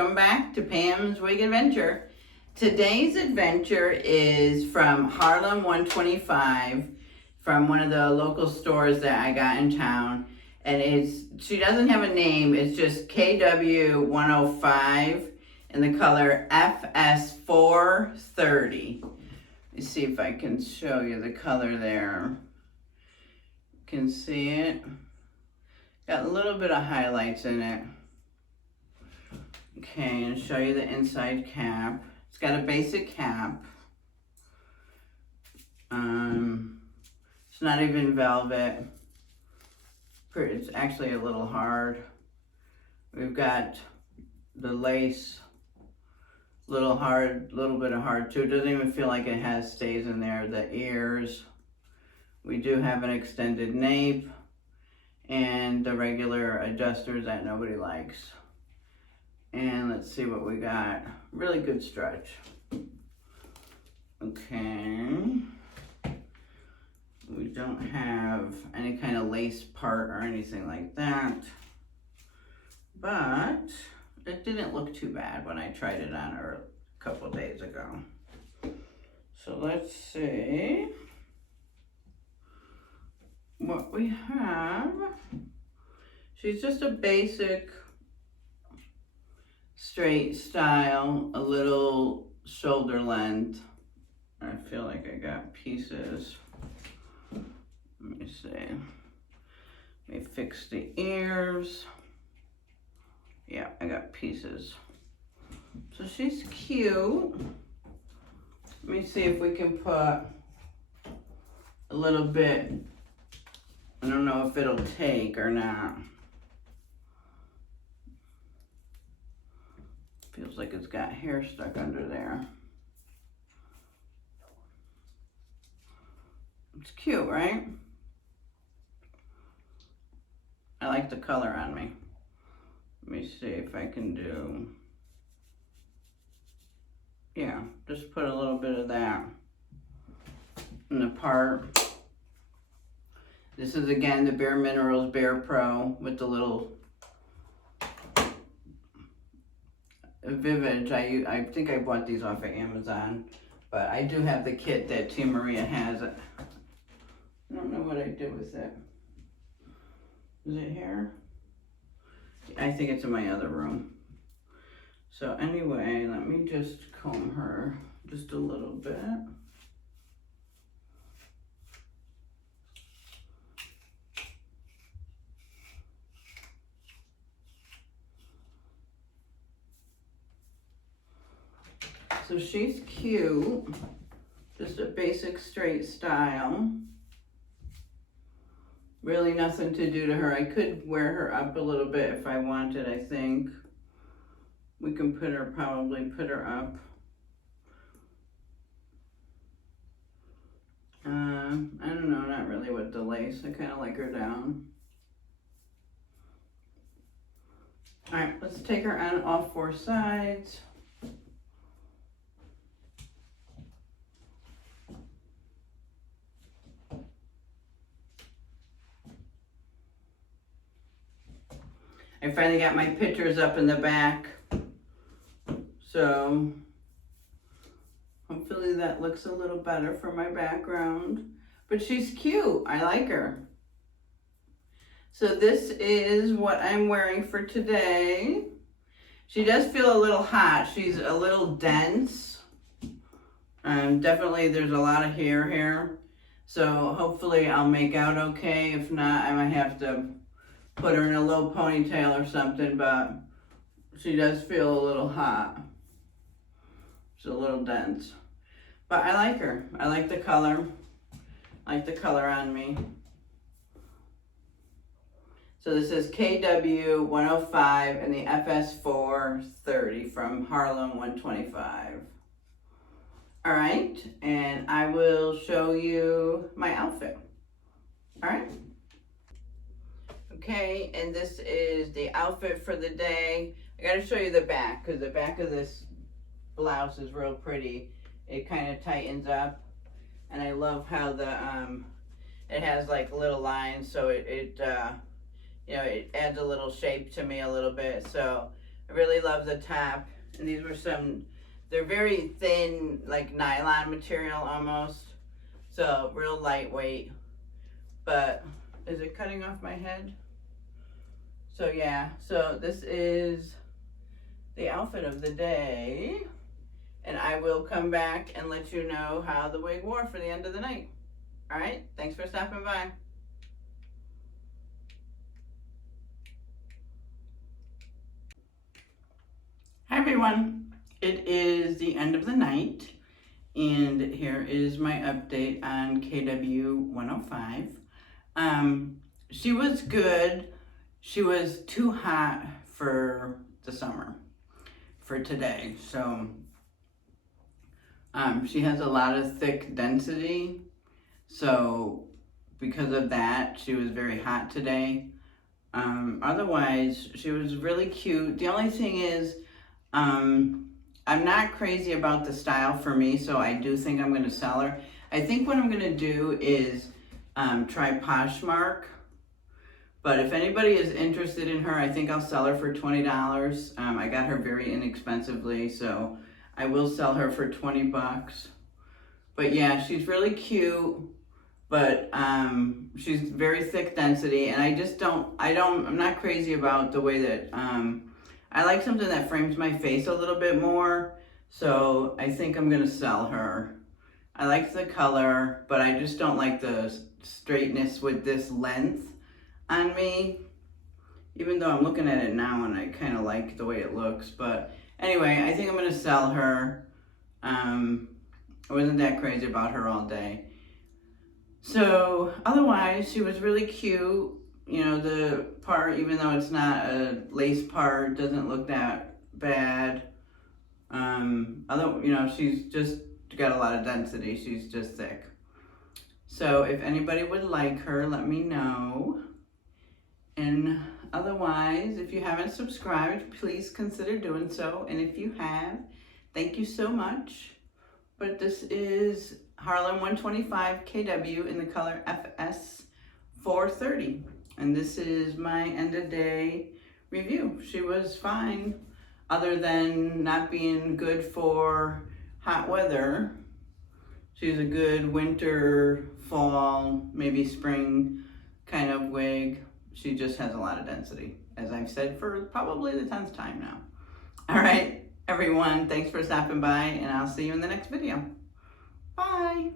Welcome back to Pam's Wig Adventure. Today's adventure is from Harlem125, from one of the local stores that I got in town. And she doesn't have a name, it's just KW105 in the color FS4 30. Let's see if I can show you the color there. You can see it. Got a little bit of highlights in it. Okay, and show you the inside cap. It's got a basic cap. It's not even velvet. It's actually a little hard. We've got the lace, little bit of hard too. It doesn't even feel like it has stays in there. The ears. We do have an extended nape and the regular adjusters that nobody likes. And let's see what we got. Really good stretch. Okay. We don't have any kind of lace part or anything like that. But it didn't look too bad when I tried it on her a couple days ago. So let's see what we have. She's just a basic straight style, a little shoulder length. I feel like I got pieces. Let me see. Let me fix the ears. Yeah, I got pieces. So she's cute. Let me see if we can put a little bit. I don't know if it'll take or not. Feels like it's got hair stuck under there. It's cute, right? I like the color on me. Let me see if I can do, yeah, just put a little bit of that in the part. This is again the Bare Minerals Bare Pro with the little Vivid. I think I bought these off of Amazon, but I do have the kit that Tia Maria has. I don't know what I did with it. Is it here? I think it's in my other room. So anyway, let me just comb her just a little bit. So she's cute, just a basic straight style. Really nothing to do to her. I could wear her up a little bit if I wanted, I think. We can probably put her up. I don't know, not really with the lace. I kind of like her down. All right, let's take her on all four sides. I finally got my pictures up in the back, so hopefully that looks a little better for my background. But she's cute, I like her. So this is what I'm wearing for today. She does feel a little hot, she's a little dense. Definitely there's a lot of hair here, so hopefully I'll make out okay. If not, I might have to put her in a low ponytail or something, but she does feel a little hot. She's a little dense. But I like her. I like the color. I like the color on me. So this is KW105 and the FS4 30 from Harlem125. All right, and I will show you my outfit. All right. Okay, and this is the outfit for the day. I gotta show you the back, because the back of this blouse is real pretty. It kind of tightens up, and I love how the it has like little lines, so it you know, it adds a little shape to me a little bit. So I really love the top. And these were they're very thin, like nylon material almost. So real lightweight. But is it cutting off my head? So yeah, so this is the outfit of the day. And I will come back and let you know how the wig wore for the end of the night. All right, thanks for stopping by. Hi everyone, it is the end of the night and here is my update on KW105. She was good. She was too hot for the summer, for today. So she has a lot of thick density. So because of that, she was very hot today. Otherwise, she was really cute. The only thing is, I'm not crazy about the style for me, so I do think I'm going to sell her. I think what I'm going to do is try Poshmark. But if anybody is interested in her, I think I'll sell her for $20. I got her very inexpensively, so I will sell her for 20 bucks. But yeah, she's really cute, but she's very thick density, and I'm not crazy about the way that, I like something that frames my face a little bit more, so I think I'm gonna sell her. I like the color, but I just don't like the straightness with this length on me, even though I'm looking at it now and I kind of like the way it looks. But anyway, I think I'm gonna sell her. I wasn't that crazy about her all day. So otherwise, she was really cute. You know, the part, even though it's not a lace part, doesn't look that bad. You know, she's just got a lot of density. She's just thick. So if anybody would like her, let me know. And otherwise, if you haven't subscribed, please consider doing so. And if you have, thank you so much. But this is Harlem125 KW in the color FS4. And this is my end of day review. She was fine, other than not being good for hot weather. She's a good winter, fall, maybe spring kind of wig. She just has a lot of density, as I've said for probably the 10th time now. All right, everyone, thanks for stopping by, and I'll see you in the next video. Bye.